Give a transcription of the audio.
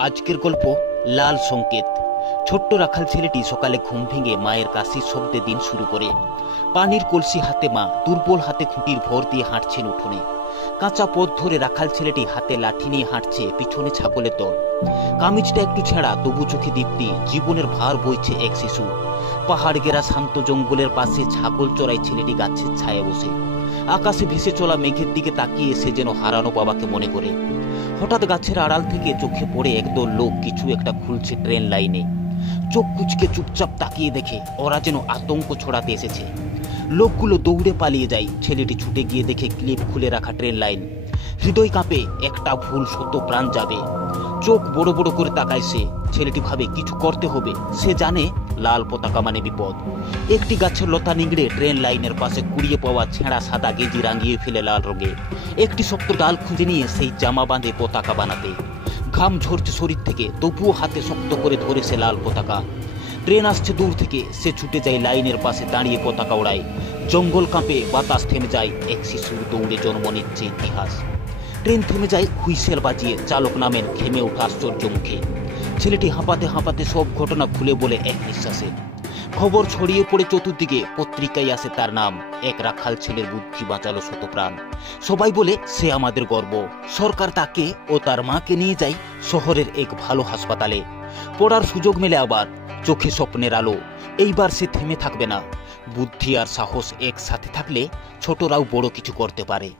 আজকের গল্প লাল সংকেত। ছোট্ট রাখাল ছেলেটি সকালে ঘুম ভেঙে মায়ের কাশির শব্দে দিন শুরু করে। পানির কলসি হাতে মা দুর্বল হাতে খুঁটির ভর দিয়ে হাঁটছেন উঠোনে। কাঁচা পথ ধরে রাখাল ছেলেটি হাতে লাঠি নিয়ে হাঁটছে, পিছনে ছাগলের দল। কামিজটা একটু ছেঁড়া, তবু চোখে দীপ্তি, জীবনের ভার বইছে এক শিশু। পাহাড় ঘেরা শান্ত জঙ্গলের পাশে ছাগল চড়াই ছেলেটি গাছের ছায়া বসে। আকাশে ভেসে চলা মেঘের দিকে তাকিয়ে সে যেন হারানো বাবাকে মনে করে। হঠাৎ গাছের আড়াল থেকে চোখে পড়ে একদল লোক কিছু একটা খুলছে ট্রেন লাইনে। চোখ কুচকে চুপচাপ তাকিয়ে দেখে ওরা যেন আতঙ্ক ছড়াতে এসেছে। লোকগুলো দৌড়ে পালিয়ে যায়। ছেলেটি ছুটে গিয়ে দেখে ক্লিপ খুলে রাখা ট্রেন লাইন। হৃদয় কাঁপে, একটা ভুল শত প্রাণ যাবে। চোখ বড় বড় করে তাকায় সে। ছেলেটি ভাবে কিছু করতে হবে। সে জানে লাল পতাকা মানে বিপদ। একটি গাছের লতা নিংড়ে ট্রেন লাইনের পাশে কুড়িয়ে পাওয়া ছেঁড়া সাদা গেঞ্জি রাঙিয়ে ফেলে লাল রঙে। একটি শক্ত ডাল খুঁজে নিয়ে সেই জামা বাঁধে পতাকা বানাতে। ঘাম ঝরছে শরীর থেকে, তবুও হাতে শক্ত করে ধরে সে লাল পতাকা। ট্রেন আসছে দূর থেকে, সে ছুটে যায় লাইনের পাশে দাঁড়িয়ে পতাকা ওড়ায়। জঙ্গল কাঁপে, বাতাস থেমে যায়, এক শিশুর দৌড়ে জন্ম নিচ্ছে ইতিহাস। ট্রেন থেমে যায় হুইসেল বাজিয়ে। চালক নামেন ঘেমে ওঠা আশ্চর্য মুখে। ছেলেটি হাঁপাতে হাঁপাতে সব ঘটনা খুলে বলে এক নিঃশ্বাসে। খবর ছড়িয়ে পড়ে চতুর্দিকে, পত্রিকায় আসে তার নাম। এক রাখাল ছেলের বুদ্ধি বাঁচালো শত প্রাণ। সবাই বলে সে আমাদের গর্ব। সরকার তাকে ও তার মাকে নিয়ে যায় শহরের এক ভালো হাসপাতালে। পড়ার সুযোগ মেলে আবার, চোখে স্বপ্নের আলো। এইবার সে থেমে থাকবে না। বুদ্ধি আর সাহস একসাথে থাকলে ছোটরাও বড় কিছু করতে পারে।